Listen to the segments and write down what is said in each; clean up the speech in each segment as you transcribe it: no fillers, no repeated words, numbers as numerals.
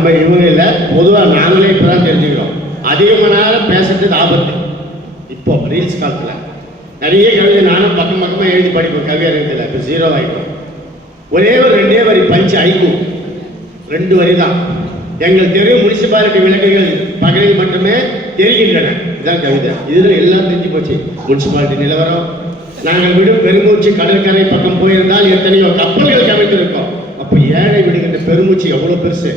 நம்ம இவங்க இல்லை, பொதுவாக நாங்களே இப்போ தான் தெரிஞ்சுக்கிறோம். அதிகமாக நேரம் பேசுறது ஆபத்து. இப்போ ரீல்ஸ் காலத்தில் நிறைய கவிதை நானும் பக்கமாக எழுதி படிப்போம். கவியரங்கத்தில் இப்போ 0 ஆகிட்டோம். ஒரே ஒரு 2 வரி பஞ்சு ஐக்கும் 2 வரி தான். எங்களுக்கு தெரியும் முனிசிபாலிட்டி விளக்குகள் பகலில் மட்டுமே தெரிகின்றன. இதுதான் கவிதை. இதில் எல்லாம் தெரிஞ்சு போச்சு. முனிசிபாலிட்டி நிலவரம், நாங்கள் விடும் பெருமூச்சு கடற்கரை பக்கம் போயிருந்தால் எத்தனையோ கப்பல்கள் கவிழ்த்திருக்கோம். அப்போ ஏழை விடுகின்ற பெருமூச்சு எவ்வளோ பெருசு,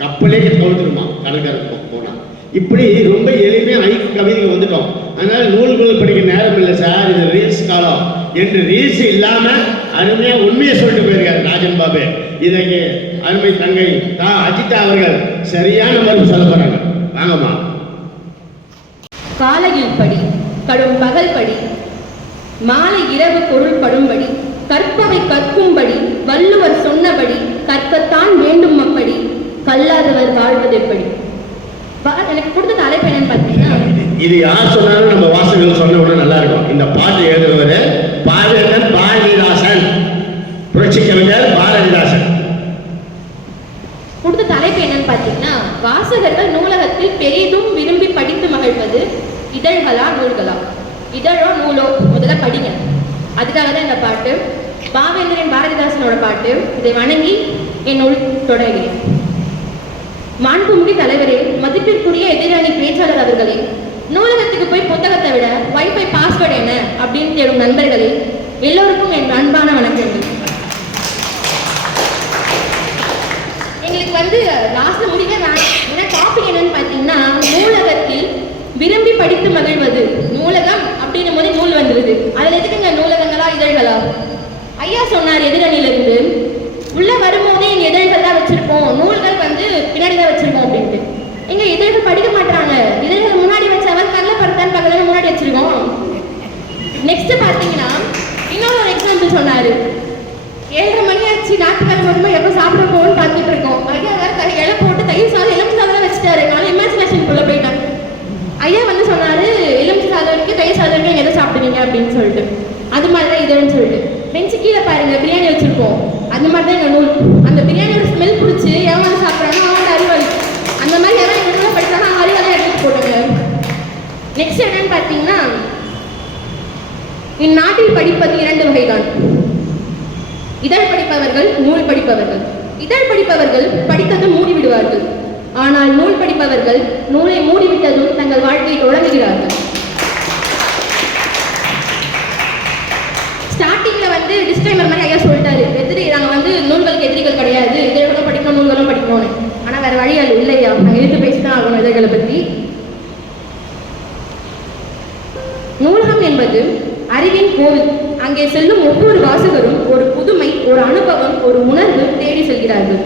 கப்பலே கவிழ்த்துருமா கடற்கரை போனால். இப்படி ரொம்ப எளிமையாக கவிதைகள் வந்துட்டோம். அதனால நூல்கள் படிக்க நேரம் இல்லை சார், இது ரீல்ஸ் காலம் என்று ரீல்ஸ் இல்லாமல் அருமையாக உண்மையை சொல்லிட்டு போயிருக்காரு ராஜன் பாபு. இதற்கு அருமை தங்கை அஜிதா அவர்கள் சரியான மறுப்பு சொல்ல போறாங்க. வாங்கம்மா. காலையில் படி, கடும் பகல் படி, மாலை இரவு பொருள் படும்படி, கற்பவை கற்கும்படி, வள்ளுவர் சொன்னபடி கற்கத்தான் வேண்டும். அப்படி கல்லாதவர் வாழ்வதெப்படி. எனக்கு கொடுத்த தலைப்பு என்னன்னு பார்த்தீங்கன்னா, இது யார் சொன்னாலும் நம்ம வாசகர்கள் சொன்ன உடனே நல்லா இருக்கும். இந்த பாட்டு எழுதுறவர் பாவேந்தர் பாரதிதாசன், புரட்சி கவிஞர் பாரதிதாசன். கொடுத்த தலைப்பு என்னன்னு பார்த்தீங்கன்னா, வாசகர்கள் நூலகத்தில் பெரிதும் விரும்பி படித்து மகிழ்வது இதழ்களா நூல்களா? இதழோ நூலோ முதல்ல படிங்க. அதுக்காக தான் இந்த பாட்டு. பாவேந்தரின் பாரதிதாசனோட பாட்டு. இதை வணங்கி என் நூல் தொடங்குகிறேன். மாண்புமிகு தலைவரே, மதிப்பிற்குரிய எதிரணி பேச்சாளர் அவர்களே, நூலகத்துக்கு போய் புத்தகத்தை விட வைஃபை பாஸ்வேர்டு என்ன அப்படின்னு தேடும் நண்பர்களே, எல்லோருக்கும் என் அன்பான வணக்கங்கள். எங்களுக்கு லாஸ்ட்ல முடிக்க என்ன டாபிக் என்னன்னு பார்த்தீங்கன்னா, நூலகத்தில் விரும்பி படித்து மகிழ்வது. நூலகம் அப்படின்னும் போது நூல் வந்துருது. அதில் எதுக்குங்க நூலகங்களா இதழ்களா? ஐயா சொன்னார் எதிரணியிலிருந்து, உள்ள வரும்போதே எங்க இதழ்கள் தான் வச்சிருக்கோம், நூல்கள் பின்னாடி தான் வச்சிருக்கோம் அப்படின்ட்டு. எங்க இதழ்கள் படிக்க மாட்டாங்க. இதழ்கள் முன்னாடி வச்சவர் கல்ல படுத்தான்னு பக்கத்துல முன்னாடி வச்சிருக்கோம். நெக்ஸ்ட் பாத்தீங்கன்னா இன்னொரு எக்ஸாம்பிள் சொன்னாரு. 7:30 மணி ஆச்சு, ஞாயிற்றுக்கிழமை வரும்போது எப்போ சாப்பிட போகணும்னு பார்த்துட்டு இருக்கோம். ஐயா வேறு இலை போட்டு தயிர் சாதம் எலும்பு சாதம் வச்சுட்டாரு. நான் இமேஜினேஷனுக்குள்ள போயிட்டேன். ஐயா சொன்னாரு, எலும்பு சாதம் இருக்கு தயிர் சாதம் இருக்கு, எதை சாப்பிடுவீங்க அப்படின்னு சொல்லிட்டு. அது மாதிரி தான் இதுன்னு சொல்லிட்டு பெஞ்சு கீழே பாருங்க பிரியாணி வச்சிருக்கோம். அந்த மாதிரி தான் எங்கள் நூல். அந்த பிரியாணியோட ஸ்மெல் பிடிச்சி எவன் சாப்பிட்றானோ அவனோட அறிவாளி. அந்த மாதிரி யாரும் எங்கள் நூலை படித்தானா அறிவாளியாக எடுத்துட்டு போடுங்க. நெக்ஸ்ட் என்னன்னு பார்த்தீங்கன்னா, இந்நாட்டில் படிப்பது 2 வகைதான். இதழ் படிப்பவர்கள், நூல் படிப்பவர்கள். இதழ் படிப்பவர்கள் படித்தது மூடிவிடுவார்கள். ஆனால் நூல் படிப்பவர்கள் நூலை மூடிவிட்டதும் தங்கள் வாழ்க்கையை தொடங்குகிறார்கள். ஸ்டார்டிங்ல டிஸ்க்ளைமர் மாதிரி ஐயா சொல்லிட்டாரு, நாங்கள் நூல்களுக்கு எதிரிகள் கிடையாது, இதழ்களும் படிக்கணும் நூல்களும் படிக்கணும்னு. ஆனால் வேற வழியால் இல்லையா, நாங்கள் எடுத்து பேசிதான் ஆகணும் இதழ்களை பற்றி. நூலகம் என்பது அறிவின் கோவில். அங்கே செல்லும் ஒவ்வொரு வாசகரும் ஒரு புதுமை, ஒரு அனுபவம், ஒரு உணர்வு தேடி செல்கிறார்கள்.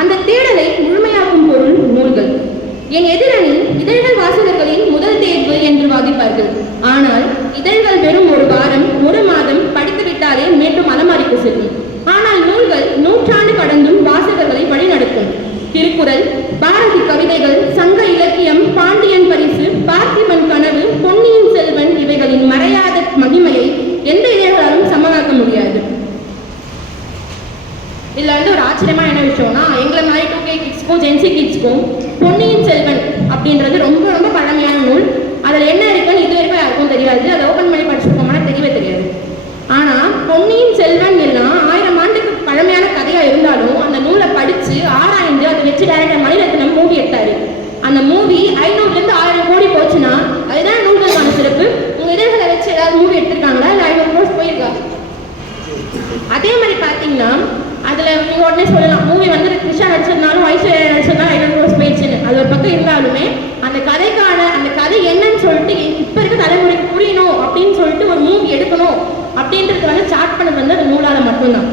அந்த தேடலை முழுமையாக்கும் பொருள் நூல்கள். என் எதிரணி இதழ்கள் வாசகர்களின் முதல் தேர்வு என்று வாதிப்பார்கள். ஆனால் இதழ்கள் வெறும் 1 வாரம் 1 மாதம் படித்து விட்டாலே மீண்டும் அலமாரிக்கு செல்லும். ஆனால் நூல்கள் நூற்றாண்டு கடந்தும் வாசகர்களை வழிநடத்தும். திருக்குறள், பாரதி கவிதைகள், சங்க இலக்கியம், பாண்டியன் பரிசு, பார்த்திபன் கனவு, பொன்னியின் செல்வன் இவைகளின் மறையாத மகிமையை எந்த இதழ்களாலும் சமமாக்க முடியாது. இதுல ஒரு ஆச்சரியமா என்ன விஷயம்னா, எங்களை மாதிரி 2K கிட்ஸ்க்கும் ஜென்சி கிட்ஸ்க்கும் பொன்னியின் செல்வன் அப்படின்றது ரொம்ப ரொம்ப பழமையான நூல். அதில் என்ன இருக்குன்னு இது வரைக்கும் யாருக்கும் தெரியாது. அதை ஓப்பன் பண்ணி படிச்சிருக்கோம்னா தெரியவே தெரியாது. ஆனால் பொன்னியின் செல்வன் எல்லாம் 1000 ஆண்டுக்கு பழமையான கதையாக இருந்தாலும் அந்த நூலை படித்து ஆராய்ந்து அதை வச்சு டைரக்டர் மணிரத்னம் மூவி எடுத்தாரு. அந்த மூவி 500 1000 கோடி போச்சுன்னா அதுதான் நூல்களுக்கான சிறப்பு. உங்கள் இதழ்களை வச்சு ஏதாவது மூவி எடுத்திருக்காங்களா, இல்லை 500 கோடி போயிருக்கா? அதே மாதிரி பார்த்தீங்கன்னா அதில் நீங்கள் உடனே சொல்லலாம், மூவி த்ரிஷா நடிச்சிருந்தாலும் ஐஸ்வர்யா நடிச்சிருந்தாலும் 500 கோடி போயிடுச்சுன்னு. அது ஒரு பக்கம் இருந்தாலுமே அந்த கதை என்னன்னு சொல்லிட்டு இப்போ இருக்க தலைமுறைக்கு புரியணும் அப்படின்னு சொல்லிட்டு ஒரு மூவி எடுக்கணும் அப்படின்றது ஸ்டார்ட் பண்ணது அந்த நூலால் மட்டும்தான்.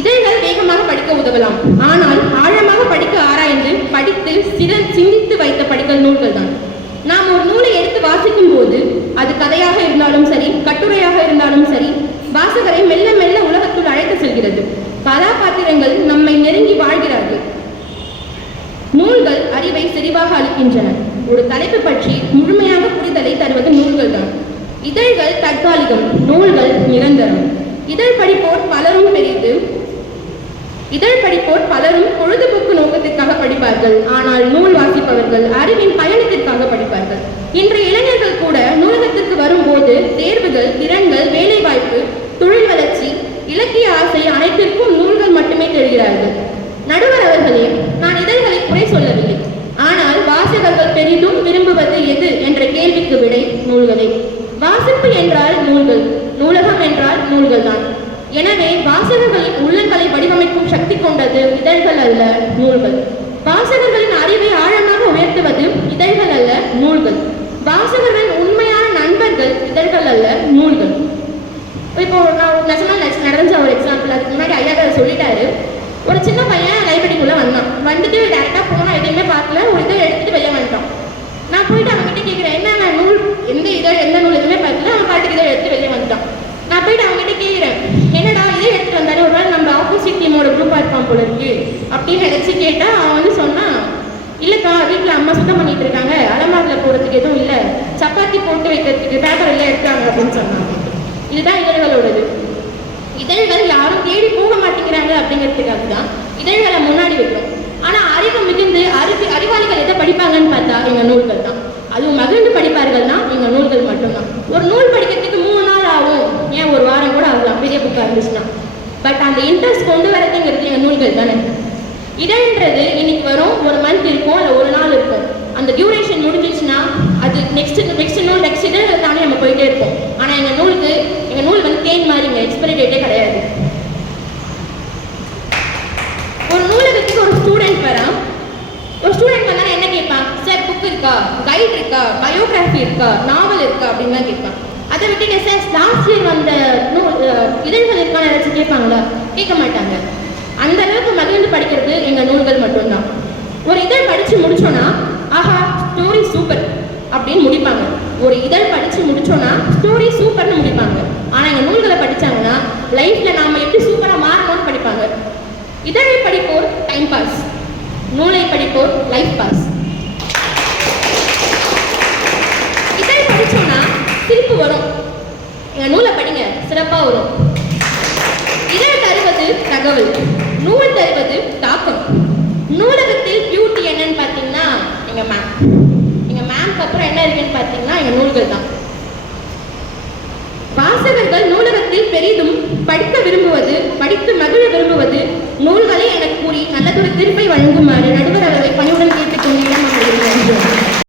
இதழ்கள் வேகமாக படிக்க உதவலாம். ஆனால் ஆழமாக படிக்க ஆராய்ந்து படித்து சிந்தித்து வைத்த படிக்கல் நூல்கள் தான். நாம் ஒரு நூலை எடுத்து வாசிக்கும் போது அது கதையாக இருந்தாலும் சரி, கட்டுரையாக இருந்தாலும் சரி, வாசகரை மெல்ல மெல்ல உலகத்துள் அழைத்து செல்கிறது. கதாபாத்திரங்கள் நம்மை நெருங்கி வாழ்கிறார்கள். நூல்கள் அறிவை செறிவாக அளிக்கின்றன. ஒரு தலைப்பு பற்றி முழுமையாக புரிதலை தருவது நூல்கள் தான். இதழ்கள் தற்காலிகம், நூல்கள் நிரந்தரம். இதழ் படிப்போர் பலரும் பெரிது, இதழ் படிப்போர் பலரும் பொழுதுபோக்கு நோக்கத்திற்காக படிப்பார்கள். ஆனால் நூல் வாசிப்பவர்கள் அறிவின் பயணத்திற்காக படிப்பார்கள். இன்றைய இளைஞர்கள் கூட நூலகத்திற்கு வரும்போது தேர்வுகள், திறன்கள், வேலைவாய்ப்பு, தொழில் வளர்ச்சி, இலக்கிய ஆசை அனைத்திற்கும் நூல்கள் மட்டுமே தெரிகிறார்கள். நடுவர் அவர்களே, நான் இதழ்களை குறை சொல்லவில்லை. ஆனால் வாசகர்கள் பெரிதும் விரும்புவது எது என்ற கேள்விக்கு விடை நூல்களே. வாசிப்பு என்றால் நூல்கள், நூலகம் என்றால் நூல்கள் தான். எனவே வாசகர்களின் உள்ளங்களை வடிவமைக்கும் சக்தி கொண்டது இதழ்கள் அல்ல, நூல்கள். வாசகர்களின் அறிவை ஆழமாக உயர்த்துவது இதழ்கள் அல்ல, நூல்கள். வாசகர்களின் உண்மையான நண்பர்கள் இதழ்கள் அல்ல, நூல்கள். இப்போ நான் நடந்த ஒரு எக்ஸாம்பிள், அதுக்கு முன்னாடி ஐயா சொல்லிட்டாரு. ஒரு சின்ன பையன் லைப்ரரிக்குள்ள வந்தான். வந்துட்டு டேரெக்டாக போனால் எதையுமே பார்க்கல, ஒரு இதை எடுத்துட்டு வெளியே வந்துட்டான். நான் போயிட்டு அவங்ககிட்ட கேட்குறேன், என்ன நூல், எந்த இதழ், எந்த நூல் எதுவுமே பார்க்கல, அவன் பாட்டுக்கு இதை எடுத்து வெளியே வந்துட்டான். நான் போயிட்டு அவங்ககிட்ட கேட்குறேன், என்னடா இதை எடுத்துட்டு வந்தாரு, ஒரு வேளை நம்ம ஆப்போசிட் டீமோட குரூப்பாக இருப்பான் போல இருக்கு அப்படின்னு நினச்சி கேட்டால் அவன் வந்து சொன்னான், இல்லைக்கா வீட்டில் அம்மா சுத்தம் பண்ணிட்டு இருக்காங்க, அலமாரில் போகிறதுக்கு எதுவும் இல்லை, சப்பாத்தி போட்டு வைக்கிறதுக்கு பேப்பர் எல்லாம் எடுத்தாங்க அப்படின்னு சொன்னாங்க. இதுதான் இதழ்களோடது. இதழ்கள் யாரும் தேடி போக மாட்டேங்கிறாங்க அப்படிங்கிறதுக்காக தான் இதழ்களை முன்னாடி வைக்கிறோம். ஆனால் அறிவு மிகுந்து அறிவாளிகள் எதை படிப்பாங்கன்னு பார்த்தா எங்கள் நூல்கள் தான். அதுவும் மகிழ்ந்து படிப்பார்கள்னா எங்கள் நூல்கள் மட்டும்தான். ஒரு நூல் படிக்கிறதுக்கு 3 நாள் ஆகும், ஏன் ஒரு வாரம் கூட ஆகலாம் பெரிய புக்காக இருந்துச்சுன்னா. பட் அந்த இன்ட்ரெஸ்ட் கொண்டு வரதுங்கிறது எங்கள் நூல்கள் தானே. இதழ்ன்றது இன்னைக்கு வரும், ஒரு மந்த் இருக்கும், இல்லை ஒரு நாள் இருக்கும். அந்த டியூரேஷன் முடிஞ்சிச்சுன்னா அது நெக்ஸ்ட் நூல் நெக்ஸ்ட் இதழ் தானே நம்ம போயிட்டே இருப்போம். ஆனால் எங்கள் நூல் வந்து தேன் மாதிரிங்க, எக்ஸ்பைரி டேட்டே கிடையாது. ஒரு நூலகத்துக்கு ஒரு ஸ்டூடெண்ட் வரான். ஒரு ஸ்டூடெண்ட் வந்தால் என்ன கேட்பான், சார் புக் இருக்கா, கைட் இருக்கா, பயோகிராஃபி இருக்கா, நாவல் இருக்கா அப்படின்னு தான் கேட்பான். அதை விட்டுட்டு சார் லாஸ்ட் இயர் வந்த இதழ்கள் இருக்கான்னு ஏதாச்சும் கேட்பாங்களா? கேட்க மாட்டாங்க. அந்த அளவுக்கு மகிழ்ந்து படிக்கிறது எங்கள் நூல்கள் மட்டும்தான். ஒரு இதழ் படித்து முடிச்சோன்னா ஆஹா ஸ்டோரி சூப்பர் அப்படின்னு முடிப்பாங்க. ஒரு இதழ் படித்து முடிச்சோன்னா ஸ்டோரி சூப்பர்னு முடிப்பாங்க. ஆனால் எங்கள் நூல்களை படித்தாங்கன்னா லைஃப்பில் நாம் எப்படி சூப்பராக மாறணும்னு படிப்பாங்க. இதழை படிப்போர் டைம் பாஸ், நூலை படிப்போர் லைஃப் பாஸ். இதழ் படித்தோன்னா சிரிப்பு வரும், எங்கள் நூலை படிங்க சிறப்பாக வரும். இதழ் தருவது தகவல், நூல் தருவது தாக்கம். நூலகத்தில் பியூட்டி என்னன்னு பார்த்தீங்கன்னா எங்கள் மேம்க்கு அப்புறம் என்ன இருக்குன்னு பார்த்தீங்கன்னா எங்கள் நூல்கள் தான். வாசகர்கள் நூலகத்தில் பெரிதும் படிக்க விரும்புவது, படித்து மகிழ விரும்புவது நூல்களை என கூறி நல்லதொரு தீர்ப்பை வழங்குமாறு நடுவர் அவர்களை பணிவுடன் கேட்டுக்கொண்டு